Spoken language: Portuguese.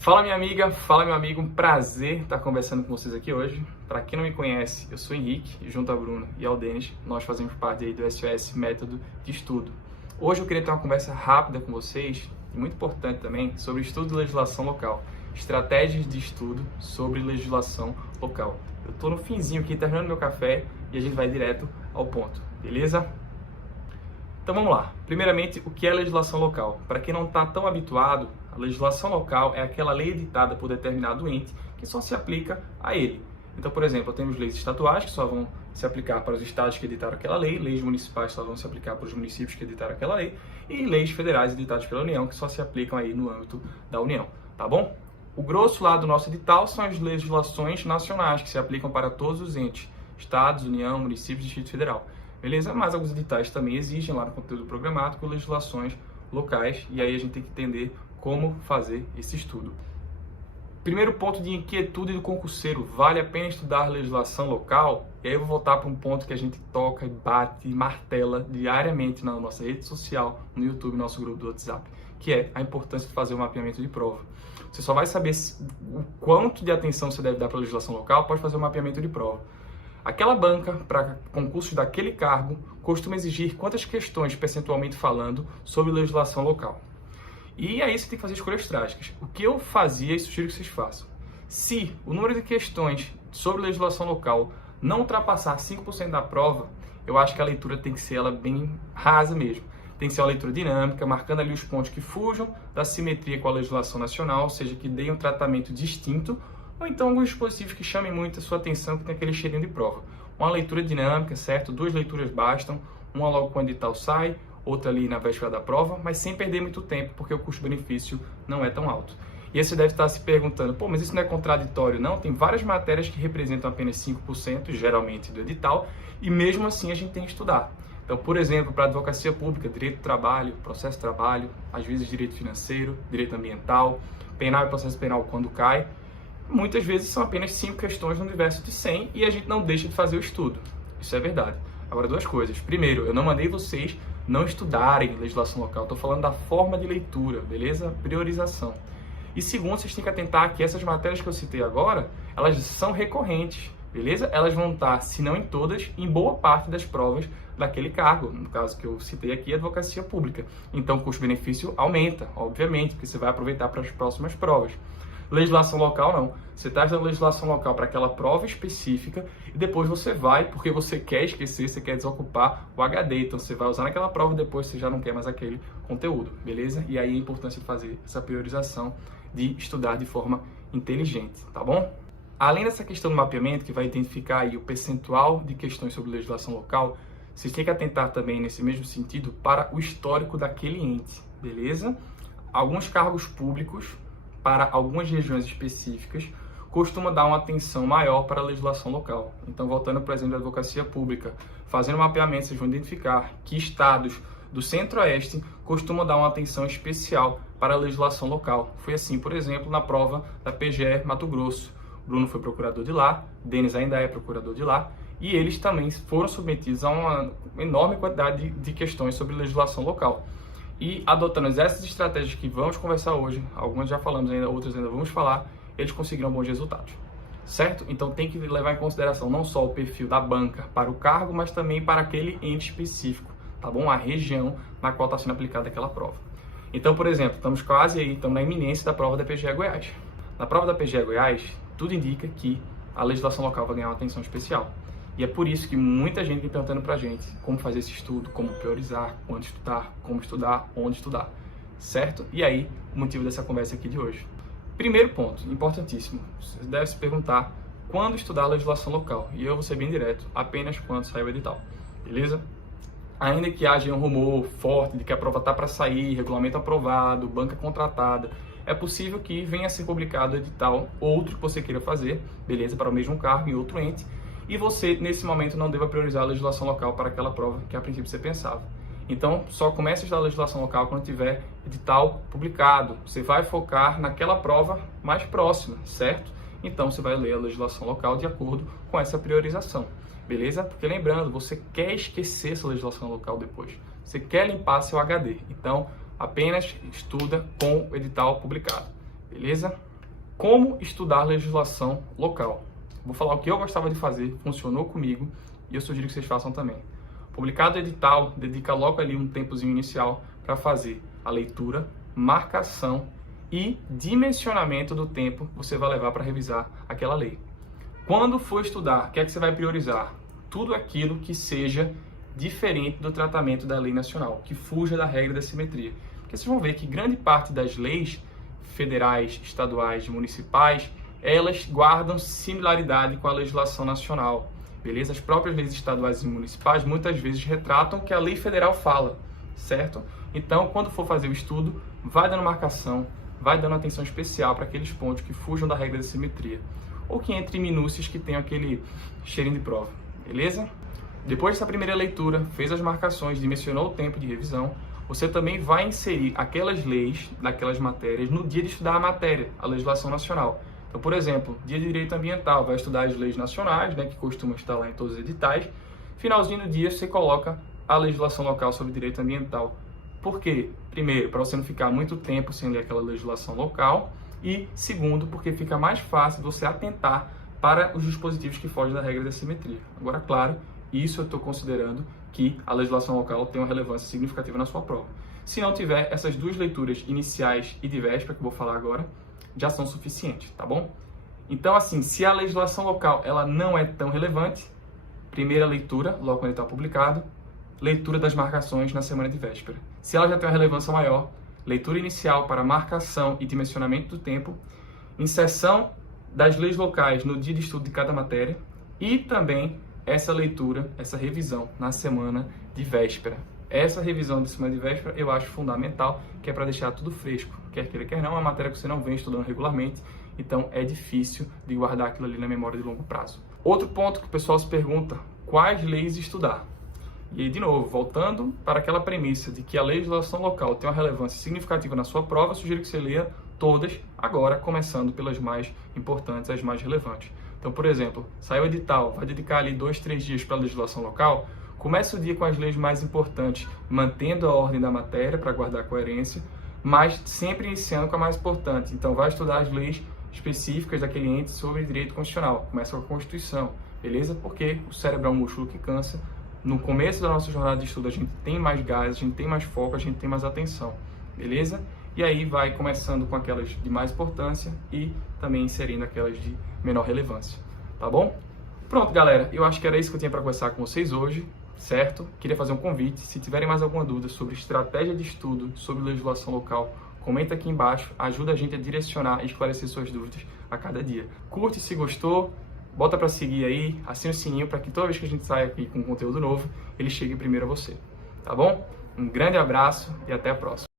Fala minha amiga, fala meu amigo, um prazer estar conversando com vocês aqui hoje. Para quem não me conhece, eu sou Henrique, e junto ao Bruno e ao Denis, nós fazemos parte aí do SOS Método de Estudo. Hoje eu queria ter uma conversa rápida com vocês, e muito importante também, sobre estudo de legislação local, estratégias de estudo sobre legislação local. Eu estou no finzinho aqui, terminando meu café, e a gente vai direto ao ponto, beleza? Então vamos lá. Primeiramente, o que é legislação local? Para quem não está tão habituado, a legislação local é aquela lei editada por determinado ente que só se aplica a ele. Então, por exemplo, temos leis estaduais que só vão se aplicar para os estados que editaram aquela lei, leis municipais só vão se aplicar para os municípios que editaram aquela lei e leis federais editadas pela União que só se aplicam aí no âmbito da União, tá bom? O grosso lá do nosso edital são as legislações nacionais que se aplicam para todos os entes, estados, União, municípios e Distrito Federal. Beleza? Mas alguns editais também exigem lá no conteúdo programático legislações locais e aí a gente tem que entender como fazer esse estudo. Primeiro ponto de inquietude do concurseiro, vale a pena estudar legislação local? E aí eu vou voltar para um ponto que a gente toca, bate e martela diariamente na nossa rede social, no YouTube, nosso grupo do WhatsApp, que é a importância de fazer o mapeamento de prova. Você só vai saber o quanto de atenção você deve dar para a legislação local após fazer o mapeamento de prova. Aquela banca, para concursos daquele cargo, costuma exigir quantas questões, percentualmente falando, sobre legislação local. E aí você tem que fazer escolhas drásticas. O que eu fazia e sugiro que vocês façam? Se o número de questões sobre legislação local não ultrapassar 5% da prova, eu acho que a leitura tem que ser ela bem rasa mesmo. Tem que ser uma leitura dinâmica, marcando ali os pontos que fujam da simetria com a legislação nacional, ou seja, que deem um tratamento distinto, ou então alguns dispositivos que chamem muito a sua atenção, que tem aquele cheirinho de prova. Uma leitura dinâmica, certo? 2 leituras bastam, uma logo quando o edital sai, outra ali na véspera da prova, mas sem perder muito tempo, porque o custo-benefício não é tão alto. E aí você deve estar se perguntando, pô, mas isso não é contraditório? Não, tem várias matérias que representam apenas 5%, geralmente, do edital, e mesmo assim a gente tem que estudar. Então, por exemplo, para advocacia pública, direito do trabalho, processo de trabalho, às vezes direito financeiro, direito ambiental, penal e processo penal quando cai, muitas vezes são apenas 5 questões no universo de 100 e a gente não deixa de fazer o estudo. Isso é verdade. Agora, 2 coisas. Primeiro, eu não mandei vocês não estudarem legislação local. Estou falando da forma de leitura, beleza? Priorização. E segundo, vocês têm que atentar que essas matérias que eu citei agora, elas são recorrentes, beleza? Elas vão estar, se não em todas, em boa parte das provas daquele cargo. No caso que eu citei aqui, advocacia pública. Então, o custo-benefício aumenta, obviamente, porque você vai aproveitar para as próximas provas. Legislação local, não. Você traz a legislação local para aquela prova específica e depois você vai, porque você quer esquecer, você quer desocupar o HD. Então, você vai usar naquela prova e depois você já não quer mais aquele conteúdo, beleza? E aí a importância de fazer essa priorização, de estudar de forma inteligente, tá bom? Além dessa questão do mapeamento, que vai identificar aí o percentual de questões sobre legislação local, vocês têm que atentar também, nesse mesmo sentido, para o histórico daquele ente, beleza? Alguns cargos públicos, para algumas regiões específicas, costuma dar uma atenção maior para a legislação local. Então, voltando, por exemplo, à advocacia pública, fazendo um mapeamento, vocês vão identificar que estados do Centro-Oeste costumam dar uma atenção especial para a legislação local. Foi assim, por exemplo, na prova da PGE Mato Grosso. Bruno foi procurador de lá, Denis ainda é procurador de lá, e eles também foram submetidos a uma enorme quantidade de questões sobre legislação local. E adotando essas estratégias que vamos conversar hoje, algumas já falamos ainda, outras ainda vamos falar, eles conseguiram bons resultados, certo? Então tem que levar em consideração não só o perfil da banca para o cargo, mas também para aquele ente específico, tá bom? A região na qual está sendo aplicada aquela prova. Então, por exemplo, estamos quase aí, estamos na iminência da prova da PGE Goiás. Na prova da PGE Goiás, tudo indica que a legislação local vai ganhar uma atenção especial. E é por isso que muita gente vem perguntando pra gente como fazer esse estudo, como priorizar, quando estudar, como estudar, onde estudar, certo? E aí, o motivo dessa conversa aqui de hoje. Primeiro ponto, importantíssimo, você deve se perguntar quando estudar a legislação local. E eu vou ser bem direto, apenas quando sair o edital, beleza? Ainda que haja um rumor forte de que a prova está para sair, regulamento aprovado, banca contratada, é possível que venha a ser publicado o edital, outro que você queira fazer, beleza, para o mesmo cargo em outro ente, e você, nesse momento, não deva priorizar a legislação local para aquela prova que a princípio você pensava. Então, só comece a estudar a legislação local quando tiver edital publicado. Você vai focar naquela prova mais próxima, certo? Então, você vai ler a legislação local de acordo com essa priorização, beleza? Porque lembrando, você quer esquecer essa legislação local depois. Você quer limpar seu HD. Então, apenas estuda com o edital publicado, beleza? como estudar legislação local. Vou falar o que eu gostava de fazer, funcionou comigo e eu sugiro que vocês façam também. Publicado o edital, dedica logo ali um tempozinho inicial para fazer a leitura, marcação e dimensionamento do tempo que você vai levar para revisar aquela lei. Quando for estudar, o que é que você vai priorizar? Tudo aquilo que seja diferente do tratamento da lei nacional, que fuja da regra da simetria. Porque vocês vão ver que grande parte das leis federais, estaduais, municipais, elas guardam similaridade com a legislação nacional, beleza? As próprias leis estaduais e municipais muitas vezes retratam o que a lei federal fala, certo? Então, quando for fazer o estudo, vai dando marcação, vai dando atenção especial para aqueles pontos que fujam da regra da simetria, ou que entre minúcias que tenham aquele cheirinho de prova, beleza? Depois dessa primeira leitura, fez as marcações, dimensionou o tempo de revisão, você também vai inserir aquelas leis daquelas matérias no dia de estudar a matéria, a legislação nacional. Então, por exemplo, dia de direito ambiental, vai estudar as leis nacionais, né, que costumam estar lá em todos os editais. Finalzinho do dia, você coloca a legislação local sobre direito ambiental. Por quê? Primeiro, para você não ficar muito tempo sem ler aquela legislação local. E segundo, porque fica mais fácil você atentar para os dispositivos que fogem da regra da simetria. Agora, claro, isso eu estou considerando que a legislação local tem uma relevância significativa na sua prova. Se não tiver, essas duas leituras iniciais e de véspera, que eu vou falar agora, já são suficientes, tá bom? Então, assim, se a legislação local ela não é tão relevante, primeira leitura, logo quando está publicado, leitura das marcações na semana de véspera. Se ela já tem uma relevância maior, leitura inicial para marcação e dimensionamento do tempo, inserção das leis locais no dia de estudo de cada matéria e também essa leitura, essa revisão na semana de véspera. Essa revisão de semana de véspera eu acho fundamental, que é para deixar tudo fresco. Quer queira, quer não, é uma matéria que você não vem estudando regularmente, então é difícil de guardar aquilo ali na memória de longo prazo. Outro ponto que o pessoal se pergunta, quais leis estudar? E aí, de novo, voltando para aquela premissa de que a legislação local tem uma relevância significativa na sua prova, eu sugiro que você leia todas agora, começando pelas mais importantes, as mais relevantes. Então, por exemplo, saiu o edital, vai dedicar ali 2, 3 dias para a legislação local, começa o dia com as leis mais importantes, mantendo a ordem da matéria para guardar coerência, mas sempre iniciando com a mais importante. Então, vai estudar as leis específicas daquele ente sobre direito constitucional. Começa com a Constituição, beleza? Porque o cérebro é um músculo que cansa. No começo da nossa jornada de estudo, a gente tem mais gás, a gente tem mais foco, a gente tem mais atenção, beleza? E aí vai começando com aquelas de mais importância e também inserindo aquelas de menor relevância, tá bom? Pronto, galera, eu acho que era isso que eu tinha para conversar com vocês hoje, certo? Queria fazer um convite, se tiverem mais alguma dúvida sobre estratégia de estudo, sobre legislação local, comenta aqui embaixo, ajuda a gente a direcionar e esclarecer suas dúvidas a cada dia. Curte se gostou, bota para seguir aí, assina o sininho para que toda vez que a gente saia aqui com conteúdo novo, ele chegue primeiro a você, tá bom? Um grande abraço e até a próxima.